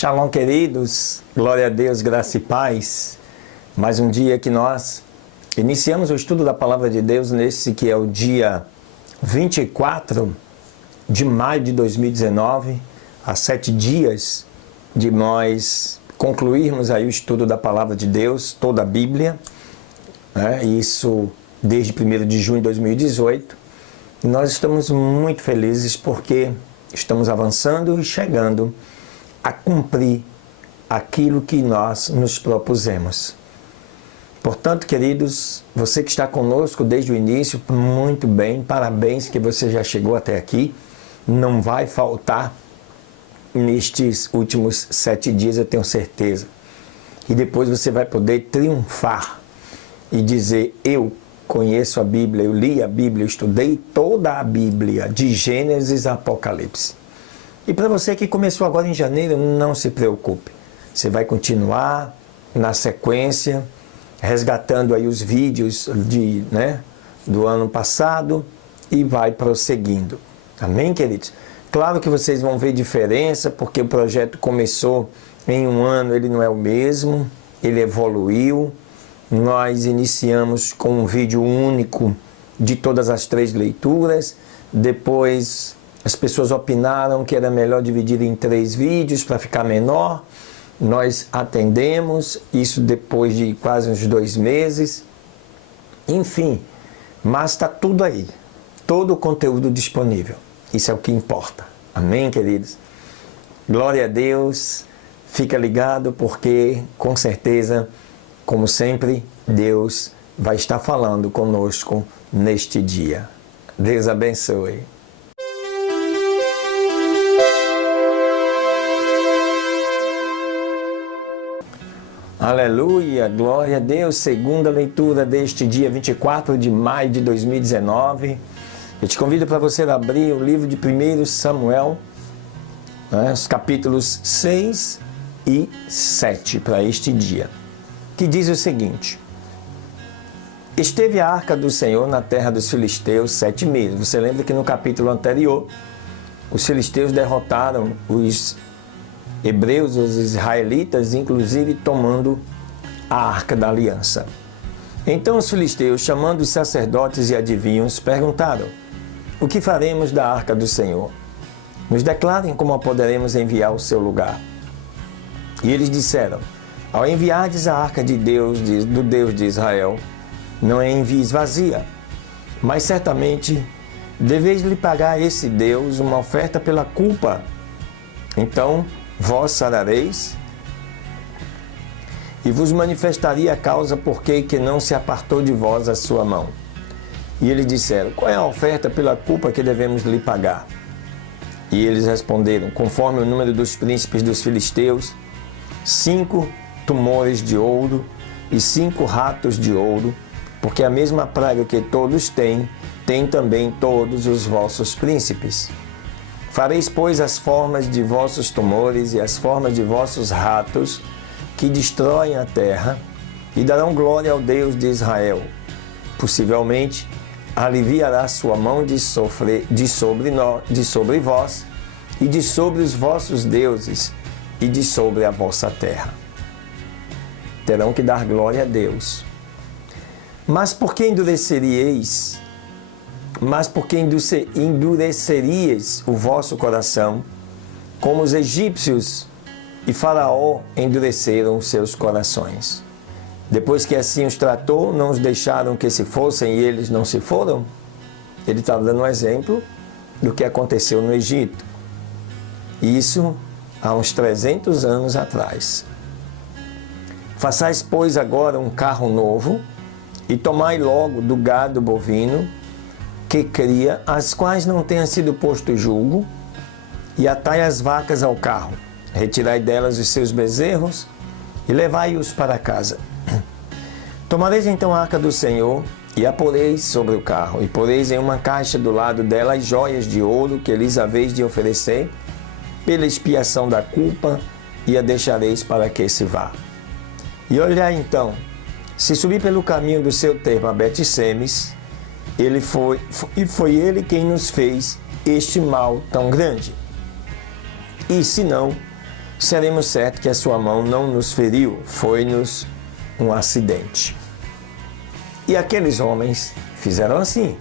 Shalom, queridos, glória a Deus, graça e paz. Mais um dia que nós iniciamos o estudo da Palavra de Deus nesse que é o dia 24 de maio de 2019, há 7 dias de nós concluirmos aí o estudo da Palavra de Deus, toda a Bíblia, né? Isso desde 1º de junho de 2018. E nós estamos muito felizes porque estamos avançando e chegando a cumprir aquilo que nós nos propusemos. Portanto, queridos, você que está conosco desde o início, muito bem, parabéns que você já chegou até aqui. Não vai faltar nestes últimos 7 dias, eu tenho certeza. E depois você vai poder triunfar e dizer, eu conheço a Bíblia, eu li a Bíblia, eu estudei toda a Bíblia, de Gênesis a Apocalipse. E para você que começou agora em janeiro, não se preocupe. Você vai continuar na sequência, resgatando aí os vídeos do ano passado e vai prosseguindo. Amém, queridos? Claro que vocês vão ver diferença, porque o projeto começou em um ano, ele não é o mesmo, ele evoluiu. Nós iniciamos com um vídeo único de todas as 3 leituras, depois as pessoas opinaram que era melhor dividir em 3 vídeos para ficar menor. Nós atendemos, isso depois de quase uns 2 meses. Enfim, mas está tudo aí. Todo o conteúdo disponível. Isso é o que importa. Amém, queridos? Glória a Deus. Fica ligado porque, com certeza, como sempre, Deus vai estar falando conosco neste dia. Deus abençoe. Aleluia, glória a Deus, segunda leitura deste dia 24 de maio de 2019. Eu te convido para você abrir o livro de 1 Samuel, os capítulos 6 e 7 para este dia, que diz o seguinte: Esteve a arca do Senhor na terra dos filisteus 7 meses. Você lembra que no capítulo anterior, os filisteus derrotaram os hebreus, os israelitas, inclusive tomando a arca da aliança. Então os filisteus, chamando os sacerdotes e adivinhos, perguntaram: O que faremos da arca do Senhor? Nos declarem como a poderemos enviar ao seu lugar. E eles disseram: Ao enviardes a arca de Deus, do Deus de Israel, não a envies vazia, mas certamente deveis lhe pagar a esse Deus uma oferta pela culpa. Então vós sarareis, e vos manifestaria a causa por que não se apartou de vós a sua mão. E eles disseram: Qual é a oferta pela culpa que devemos lhe pagar? E eles responderam: Conforme o número dos príncipes dos filisteus, 5 tumores de ouro e 5 ratos de ouro, porque a mesma praga que todos têm, tem também todos os vossos príncipes. Fareis, pois, as formas de vossos tumores e as formas de vossos ratos, que destroem a terra, e darão glória ao Deus de Israel. Possivelmente, aliviará sua mão de sobre vós, e de sobre os vossos deuses, e de sobre a vossa terra. Terão que dar glória a Deus. Mas por que endureceríeis o vosso coração, como os egípcios e Faraó endureceram os seus corações? Depois que assim os tratou, não os deixaram que se fossem e eles não se foram? Ele estava dando um exemplo do que aconteceu no Egito. Isso há uns 300 anos atrás. Façais, pois, agora um carro novo e tomai logo do gado bovino que cria, as quais não tenha sido posto julgo, e atai as vacas ao carro. Retirai delas os seus bezerros e levai-os para casa. Tomareis então a arca do Senhor e a poreis sobre o carro, e poreis em uma caixa do lado dela as joias de ouro que lhes haveis de oferecer pela expiação da culpa, e a deixareis para que se vá. E olhai então, se subir pelo caminho do seu termo a Bet-Semes, foi ele quem nos fez este mal tão grande. E se não, seremos certos que a sua mão não nos feriu, foi-nos um acidente. E aqueles homens fizeram assim.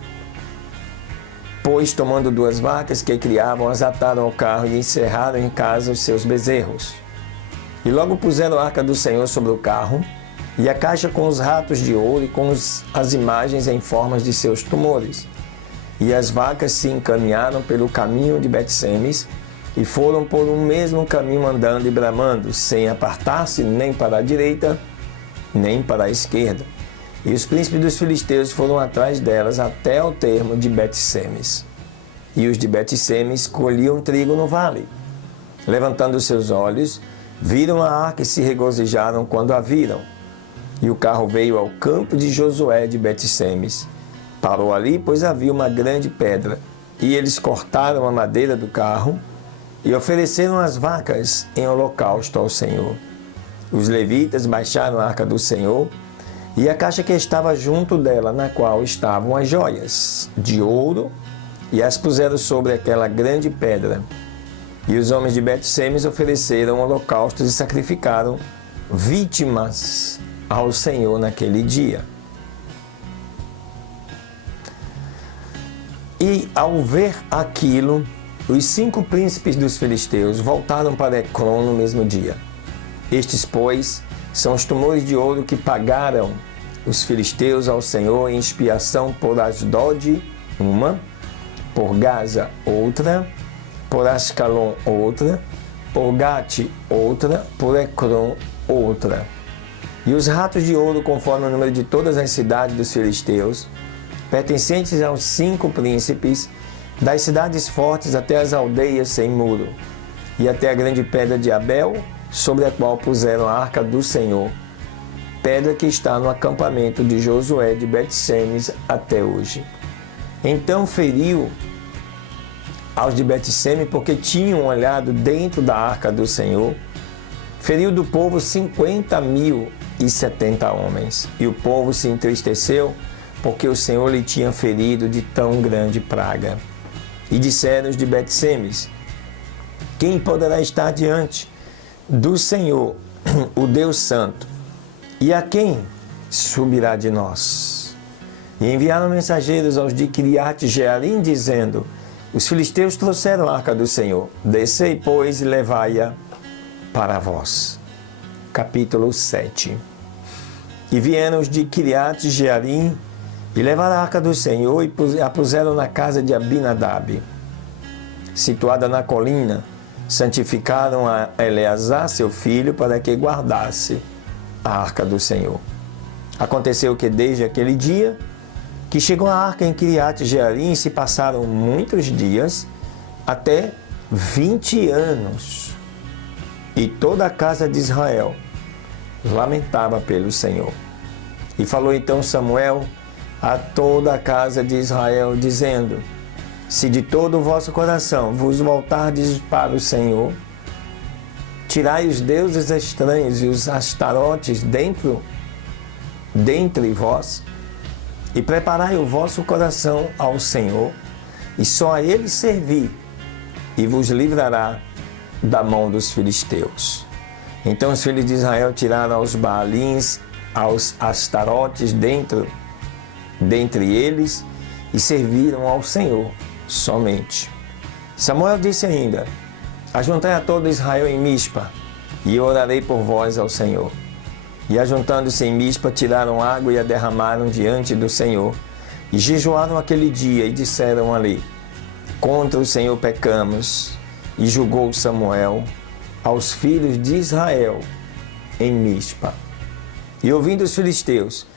Pois, tomando 2 vacas que criavam, as ataram ao carro e encerraram em casa os seus bezerros. E logo puseram a arca do Senhor sobre o carro, e a caixa com os ratos de ouro e com as imagens em formas de seus tumores. E as vacas se encaminharam pelo caminho de Bet-Semes, e foram por um mesmo caminho andando e bramando, sem apartar-se nem para a direita, nem para a esquerda. E os príncipes dos filisteus foram atrás delas até ao termo de Bet-Semes. E os de Bet-Semes colhiam trigo no vale. Levantando seus olhos, viram a arca e se regozijaram quando a viram. E o carro veio ao campo de Josué de Bet-Semes. Parou ali, pois havia uma grande pedra. E eles cortaram a madeira do carro e ofereceram as vacas em holocausto ao Senhor. Os levitas baixaram a arca do Senhor e a caixa que estava junto dela, na qual estavam as joias de ouro, e as puseram sobre aquela grande pedra. E os homens de Bet-Semes ofereceram holocaustos e sacrificaram vítimas ao Senhor naquele dia. E ao ver aquilo, os 5 príncipes dos filisteus voltaram para Ecrom no mesmo dia. Estes, pois, são os tumores de ouro que pagaram os filisteus ao Senhor em expiação por Asdod, uma, por Gaza, outra, por Ascalon, outra, por Gate, outra, por Ecrom, outra. E os ratos de ouro, conforme o número de todas as cidades dos filisteus, pertencentes aos 5 príncipes, das cidades fortes até as aldeias sem muro, e até a grande pedra de Abel, sobre a qual puseram a arca do Senhor, pedra que está no acampamento de Josué de Bet-Semes até hoje. Então feriu aos de Bet-Semes, porque tinham olhado dentro da arca do Senhor, feriu do povo 50.070 homens, e o povo se entristeceu, porque o Senhor lhe tinha ferido de tão grande praga. E disseram os de Bet-Semes: quem poderá estar diante do Senhor, o Deus Santo, e a quem subirá de nós? E enviaram mensageiros aos de Kiriat-Jearim, dizendo: os filisteus trouxeram a arca do Senhor, descei, pois, e levai-a para vós. Capítulo 7. E vieram os de Kiriat-Jearim e levaram a arca do Senhor e a puseram na casa de Abinadab, situada na colina. Santificaram a Eleazar, seu filho, para que guardasse a arca do Senhor. Aconteceu que desde aquele dia que chegou a arca em Kiriat-Jearim, se passaram muitos dias, até 20 anos. E toda a casa de Israel lamentava pelo Senhor. E falou então Samuel a toda a casa de Israel, dizendo: se de todo o vosso coração vos voltardes para o Senhor, tirai os deuses estranhos e os astarotes dentre vós, e preparai o vosso coração ao Senhor, e só a Ele servi, e vos livrará da mão dos filisteus. Então os filhos de Israel tiraram aos Baalins, aos astarotes dentre eles, e serviram ao Senhor somente. Samuel disse ainda: ajuntai a todo Israel em Mispa, e eu orarei por vós ao Senhor. E ajuntando-se em Mispa, tiraram água e a derramaram diante do Senhor, e jejuaram aquele dia, e disseram ali: contra o Senhor pecamos. E julgou Samuel aos filhos de Israel em Mispa. E ouvindo os filisteus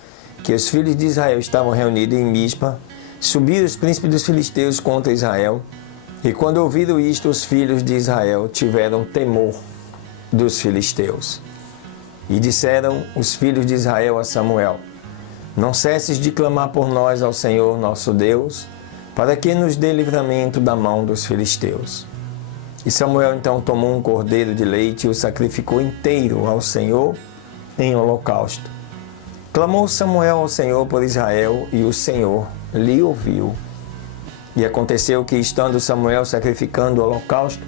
que os filhos de Israel estavam reunidos em Mispa, subiram os príncipes dos filisteus contra Israel, e quando ouviram isto, os filhos de Israel tiveram temor dos filisteus. E disseram os filhos de Israel a Samuel: não cesses de clamar por nós ao Senhor nosso Deus, para que nos dê livramento da mão dos filisteus. E Samuel então tomou um cordeiro de leite e o sacrificou inteiro ao Senhor em holocausto. Clamou Samuel ao Senhor por Israel, e o Senhor lhe ouviu. E aconteceu que, estando Samuel sacrificando o holocausto,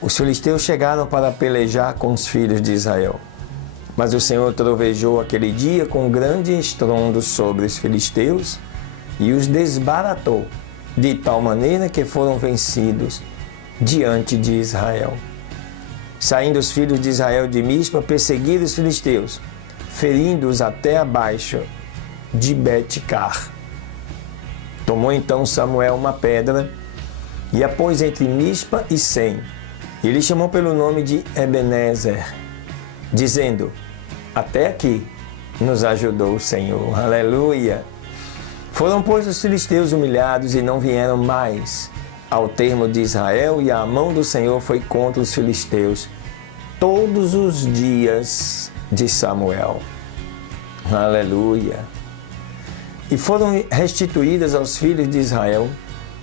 os filisteus chegaram para pelejar com os filhos de Israel. Mas o Senhor trovejou aquele dia com grande estrondo sobre os filisteus e os desbaratou, de tal maneira que foram vencidos diante de Israel. Saindo os filhos de Israel de Mispa, perseguiram os filisteus, ferindo-os até abaixo de Bet-car. Tomou então Samuel uma pedra e a pôs entre Mispa e Sem. E lhe chamou pelo nome de Ebenezer, dizendo: até aqui nos ajudou o Senhor. Aleluia! Foram, pois, os filisteus humilhados e não vieram mais ao termo de Israel, e a mão do Senhor foi contra os filisteus todos os dias de Samuel. Aleluia! E foram restituídas aos filhos de Israel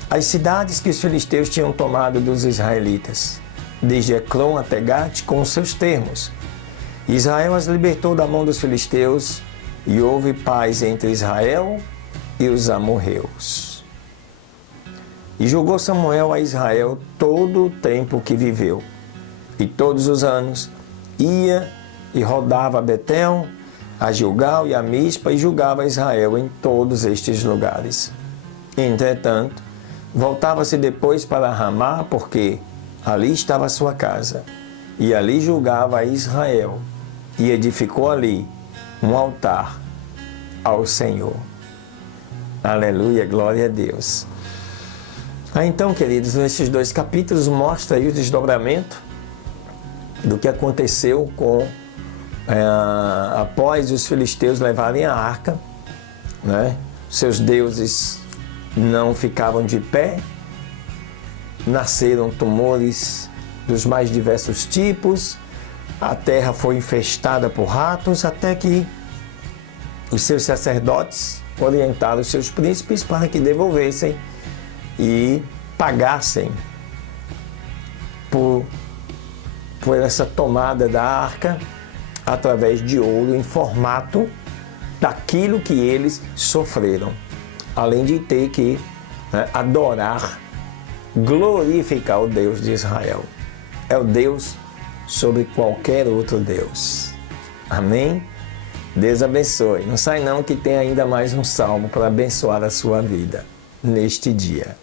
as cidades que os filisteus tinham tomado dos israelitas, desde Ecrom até Gate, com os seus termos. Israel as libertou da mão dos filisteus, e houve paz entre Israel e os amorreus. E julgou Samuel a Israel todo o tempo que viveu, e todos os anos ia e rodava a Betel, a Gilgal e a Mispa, e julgava Israel em todos estes lugares. Entretanto, voltava-se depois para Ramá, porque ali estava a sua casa, e ali julgava a Israel, e edificou ali um altar ao Senhor. Aleluia, glória a Deus. Então, queridos, nesses 2 capítulos mostra aí o desdobramento do que aconteceu após os filisteus levarem a arca, né? Seus deuses não ficavam de pé, nasceram tumores dos mais diversos tipos, a terra foi infestada por ratos, até que os seus sacerdotes orientaram os seus príncipes para que devolvessem e pagassem por essa tomada da arca através de ouro em formato daquilo que eles sofreram, além de ter que adorar, glorificar o Deus de Israel. É o Deus sobre qualquer outro Deus. Amém? Deus abençoe. Não sai não, que tem ainda mais um salmo para abençoar a sua vida neste dia.